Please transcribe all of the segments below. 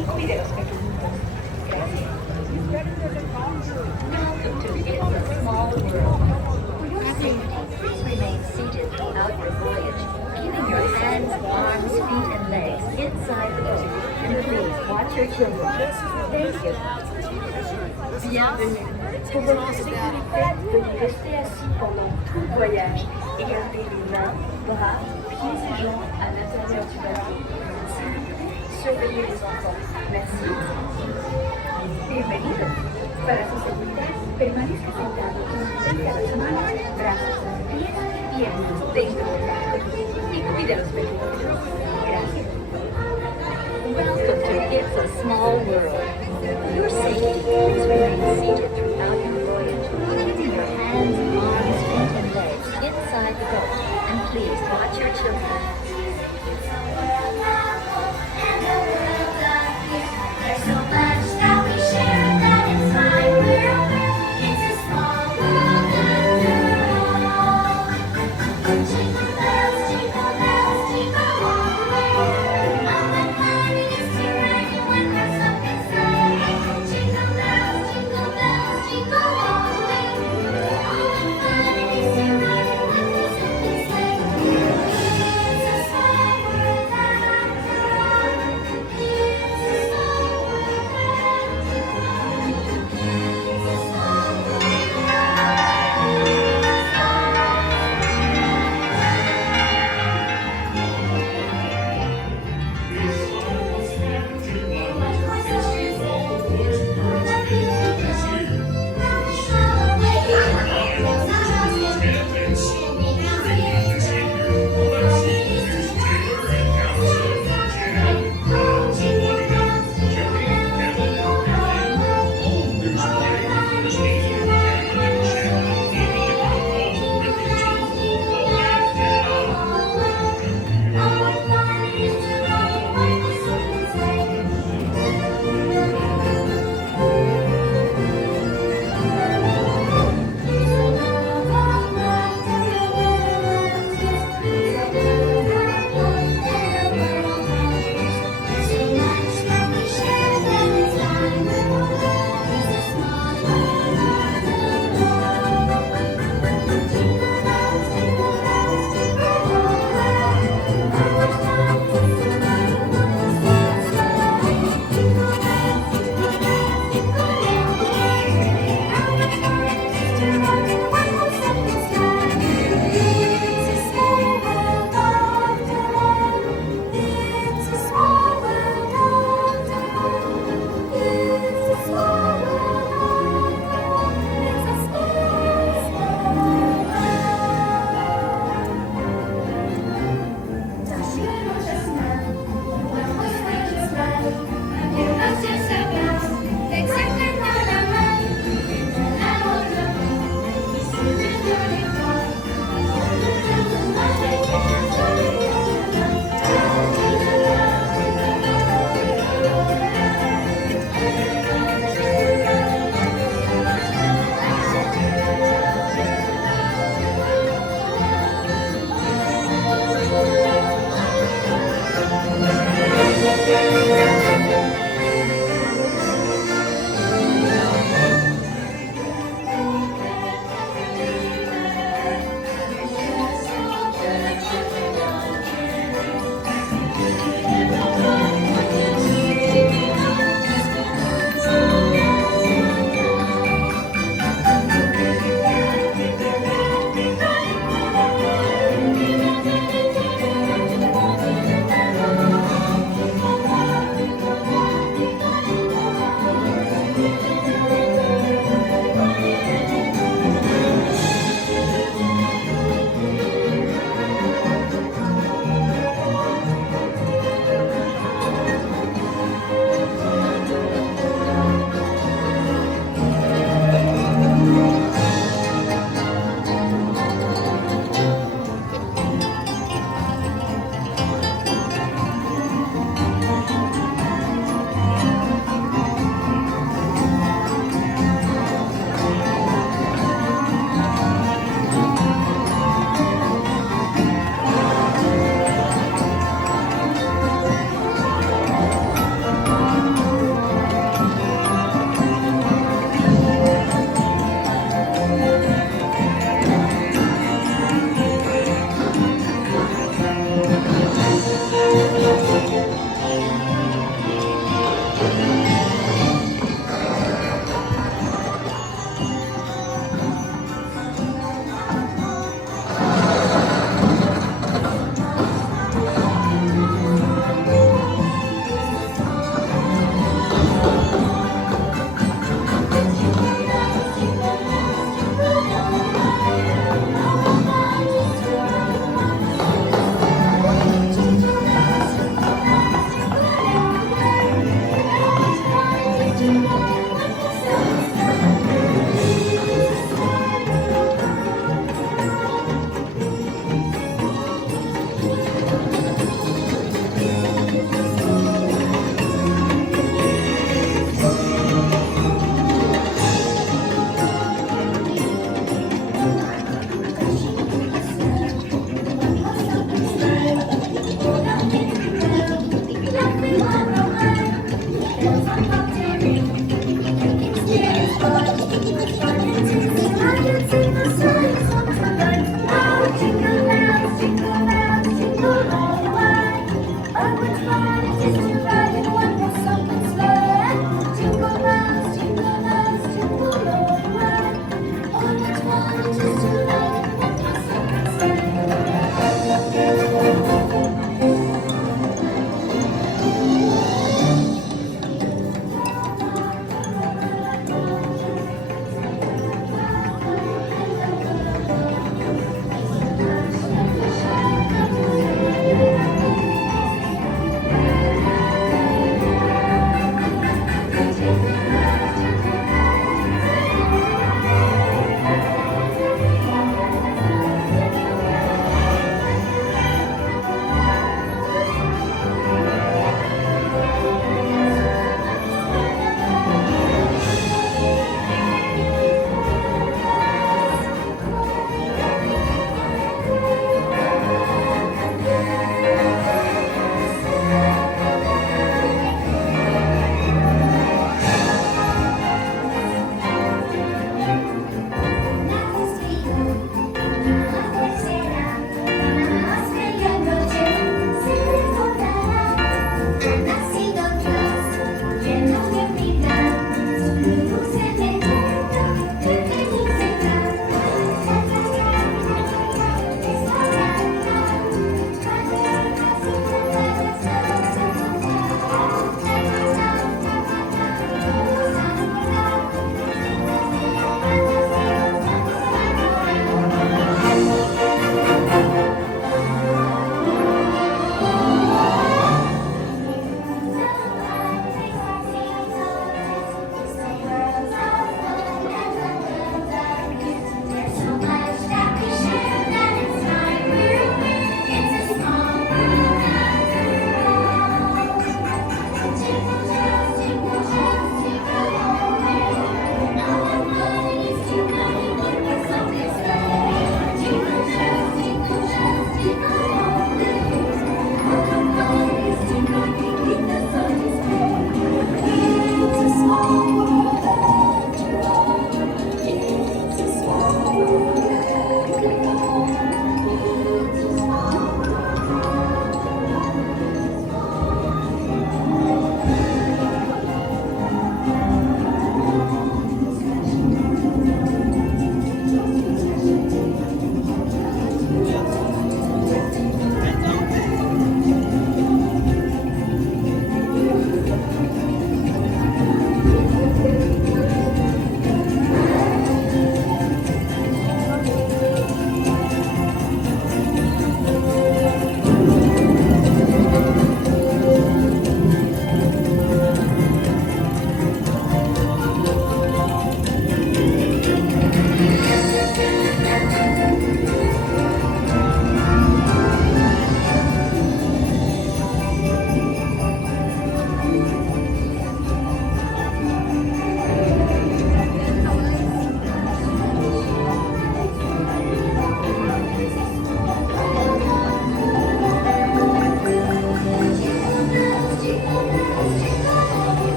y cuide los pequeñitos. Gracias. Welcome to It's a Small World. For your safety, please remain seated throughout your voyage, keeping your hands, arms, feet, and legs inside the boat. And please watch your children. Thank you. Bienvenue. Pour votre sécurité, veuillez rester assis pendant tout le voyage et garder les mains, bras, pieds et jambes à l'intérieur du bateau. S'il vous plaît, surveillez les enfants. Merci. Bienvenido. Para su seguridad, permanezca sentado con las manos, brazos, pies y piernas dentro del barco y cuide a los pequeños. Gracias. Welcome to It's a Small World. For your safety, please remain seated throughout your voyage, keeping your hands, arms, feet, and legs inside the boat. And please watch your children. There's so much that we share that it's fine. We're aware it's a small world after all. Jingle bells, jingle all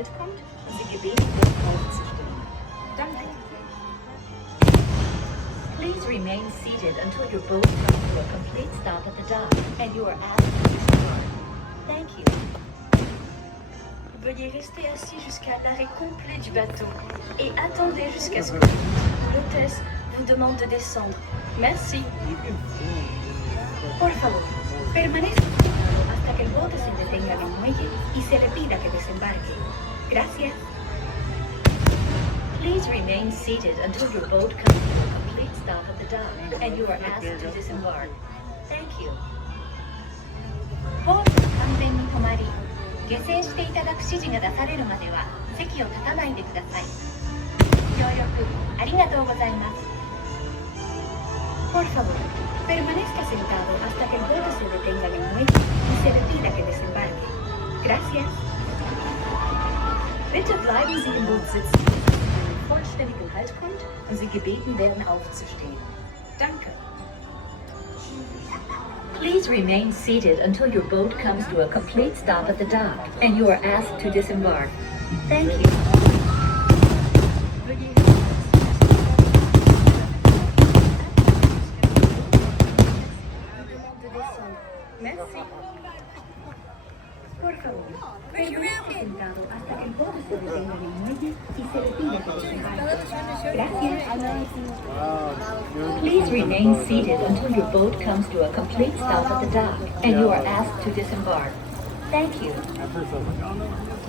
Halt kommt und Sie gebeten wird, aufzustehen. Danke. Please remain seated until your boat comes to a complete stop at the dock and you are asked to disembark. Thank you. Veuillez rester assis jusqu'à l'arrêt complet du bateau et attendez jusqu'à ce que l'hôtesse vous demande de descendre. Merci. Por favor, permanezca sentado hasta que el bote se detenga en el muelle y se le pida que desembarque. Gracias. Please remain seated until your boat comes to a complete stop at the dock and you are asked to disembark. Thank you. ボートが完全に止まり、下船していただく指示が出されるまでは席を立たないでください。ご協力ありがとうございます。Por favor, permanezca sentado hasta que el bote se detenga en el muelle y se le pida que desembarque. Gracias. Bitte bleiben Sie im Boot sitzen, bis es zu einem vollständigen Halt kommt und Sie gebeten werden, aufzustehen. Danke. Please remain seated until your boat comes to a complete stop at the dock and you are asked to disembark. Thank you. Merci. Por favor, permanezca sentado hasta que el bote se detenga en el muelle y se le pida que desembarque. Gracias. Please remain seated until your boat comes to a complete stop at the dock and you are asked to disembark. Thank you. At first I was like, oh no.